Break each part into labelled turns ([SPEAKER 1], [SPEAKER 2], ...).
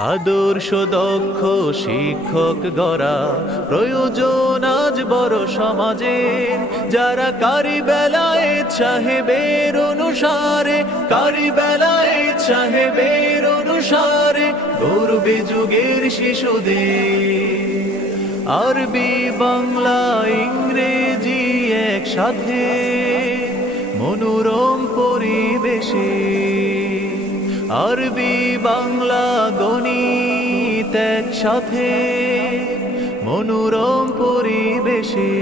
[SPEAKER 1] আদর্শ, দক্ষ, শিক্ষক গড়া। প্রয়োজন আজ বড় সমাজের। যারা কারি বেলায় চাহেবের অনুসারে কারি বেলায় চাহেবের অনুসারে, গর্বে যুগের শিশুদের। আরবি, বাংলা, ইংরেজি একসাথে মনোরম পরিবেশে। আরবি, বাংলা গণিত একসাথে মনোরম পরিবেশে,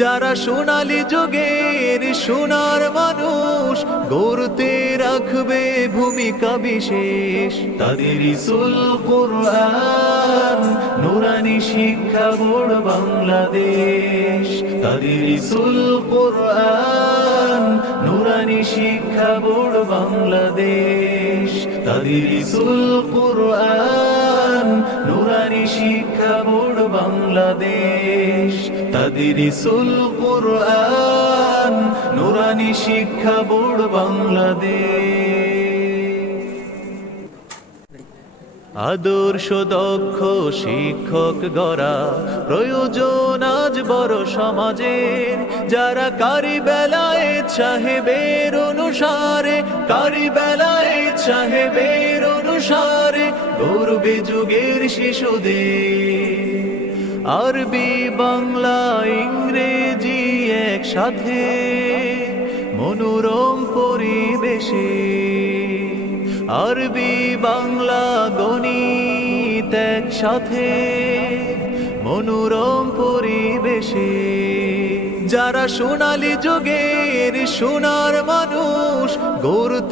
[SPEAKER 1] যারা সোনালি যুগের সোনার মানুষ, গড়তে রাখবে ভূমিকা বিশেষ। তাদের নুরানি শিক্ষা বোর্ড বাংলাদেশ। তাদের ইসুল কোরআন, নুরানি শিক্ষা বোর্ড বাংলাদেশ। তাদের ইসুল কোরআন নুরানি শিক্ষা বোর্ড বাংলাদেশ। তাদের কোরআন নুরানি শিক্ষা বোর্ড বাংলাদেশ। আদর্শ দক্ষ শিক্ষক গড়া। প্রয়োজন আজ বড় সমাজের। যারা কারি বেলায় চাহেবের অনুসারে, কারি বেলায় চাহেবের অনুসারে, গর্বে যুগের শিশুদের। আরবি, বাংলা, ইংরেজি একসাথে মনোরম পরিবেশে। আরবি বাংলা গণিত একসাথে মনোরম পরিবেশে। যারা সোনালি যুগের সোনার মানুষ রাখবে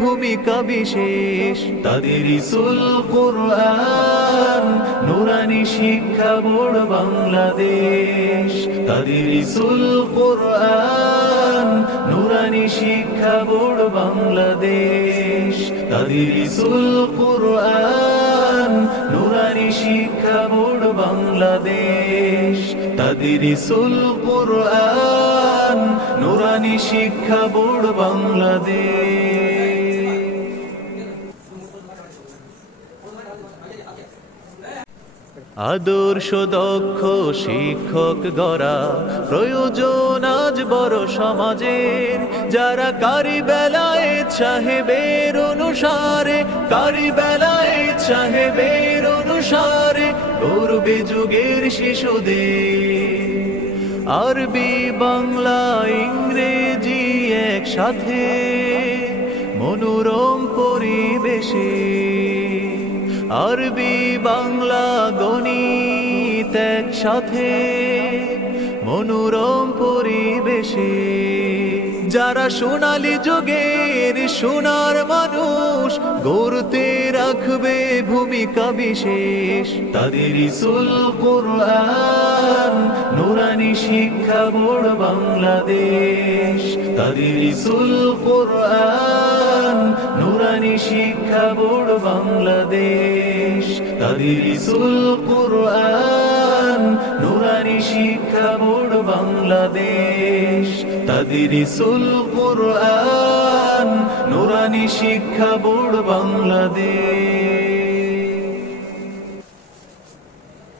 [SPEAKER 1] ভূমিকা বিশেষ। তাদের ইসুল কোরআন, নুরানি শিক্ষা বোর্ড বাংলাদেশ। তাদের ইসুল কোরআন, নুরানি শিক্ষা বোর্ড বাংলাদেশ। তাদের ইসুল কোরআন, নুরানি শিক্ষা বোর্ড বাংলাদেশ। তাদের ইসুল কোরআন, নুরানি শিক্ষা বোর্ড বাংলাদেশ। আদর্শ দক্ষ শিক্ষক গড়া, প্রয়োজন আজ বড় সমাজের। যারা কারি বেলায় চাহেবের অনুসারে, কারি বেলায় চাহেবের অনুসারে গর্বে যুগের শিশুদের। আরবি, বাংলা, ইংরেজি একসাথে, মনোরম পরিবেশে আরবি বাংলা গণিত একসাথে মনোরম পরিবেশে। যারা সোনালি যুগের সোনার মানুষ, গড়তে রাখবে ভূমিকা বিশেষ। তাদের ইসুল কোরআন, নুরানি শিক্ষা বোর্ড বাংলাদেশ। তাদের ইসুল কোরআন, নুরানি শিক্ষা বোর্ড বাংলাদেশ। তাদের কুরআন নুরানি শিক্ষা বোর্ড বাংলাদেশ। তাদের কুরআন কোরআন নুরানি শিক্ষা বোর্ড বাংলাদেশ।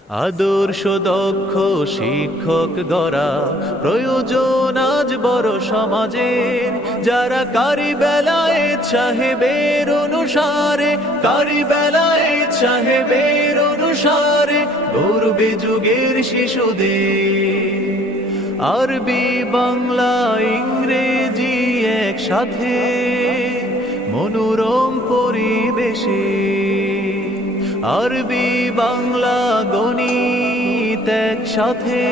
[SPEAKER 1] আদর্শ দক্ষ শিক্ষক গড়া। প্রয়োজন আজ বড় সমাজের। যারা কারি বেলায় চাহেবের অনুসারে, কারি বেলায় চাহেবের অনুসারে, গর্বে যুগের শিশুদের। আরবি, বাংলা, ইংরেজি একসাথে মনোরম পরিবেশে। আরবি বাংলা গণিত একসাথে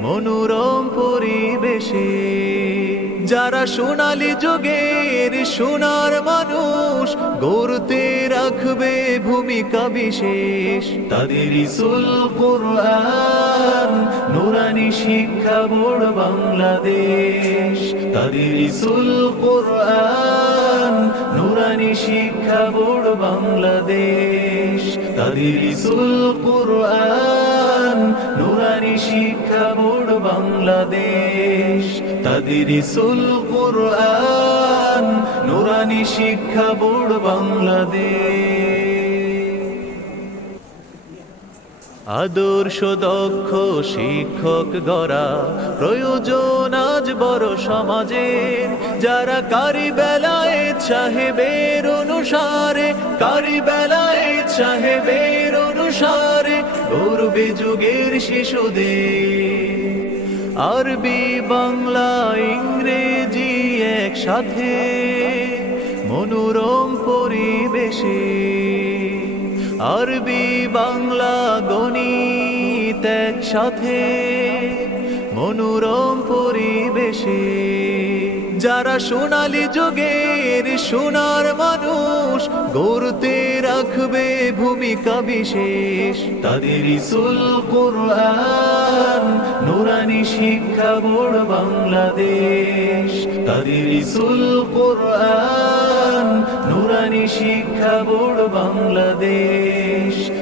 [SPEAKER 1] মনোরম পরিবেশে। যারা সোনালী যুগের সোনার মানুষ, গড়তে রাখবে ভূমিকা বিশেষ। তাদের কোরআন, নুরানি শিক্ষা বোর্ড বাংলাদেশ। তাদের ইসুল কোরআন শিক্ষা বোর্ড বাংলাদেশ। তাদের ইসুল কোরআন, নুরানি শিক্ষা বোর্ড বাংলাদেশ। তাদের ইসুল কোরআন, নুরানি শিক্ষা বোর্ড বাংলাদেশ। আদর্শ দক্ষ শিক্ষক গড়া। প্রয়োজন আজ বড় সমাজের। যারা কারি বেলায় সাহেবের অনুসারে, কারি বেলায় সাহেবের অনুসারে, গর্বে যুগের শিশুদের। আরবি, বাংলা, ইংরেজি একসাথে, মনোরম পরিবেশে। আরবি বাংলা গণিত একসাথে মনোরম পরিবেশে। যারা সোনালী যুগের সোনার মানুষ, গড়তে রাখবে ভূমিকা বিশেষ। তাদের ইসুল কোরআন, নুরানি শিক্ষা বোর্ড বাংলাদেশ। তাদের ইসুল কোরআন, নুরানি শিক্ষা বোর্ড বাংলাদেশ।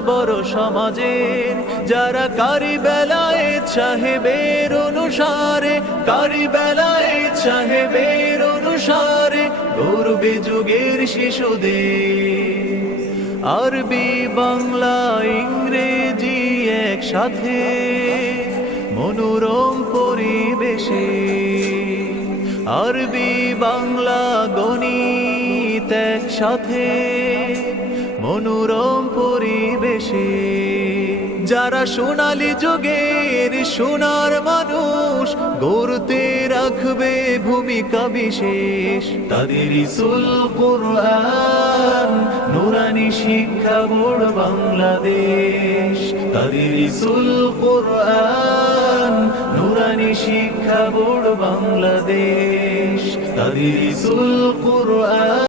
[SPEAKER 1] বড় সমাজের। যারা কারি বেলায় সাহেবের অনুসারে, কারি বেলায় সাহেবের অনুসারে, গর্বে যুগের শিশুদের। আরবি, বাংলা, ইংরেজি একসাথে মনোরম পরিবেশে। আরবি, বাংলা গণিত একসাথে মনোরম পরিবেশে, যারা সোনালী যুগের সোনার মানুষ, গড়তে রাখবে ভূমিকা বিশেষ। তাদের ইসুল কোরআন, নুরানি শিক্ষা বোর্ড বাংলাদেশ। তাদের ইসুল কোরআন, নুরানি শিক্ষা বোর্ড বাংলাদেশ। তাদের ইসুল কোরআন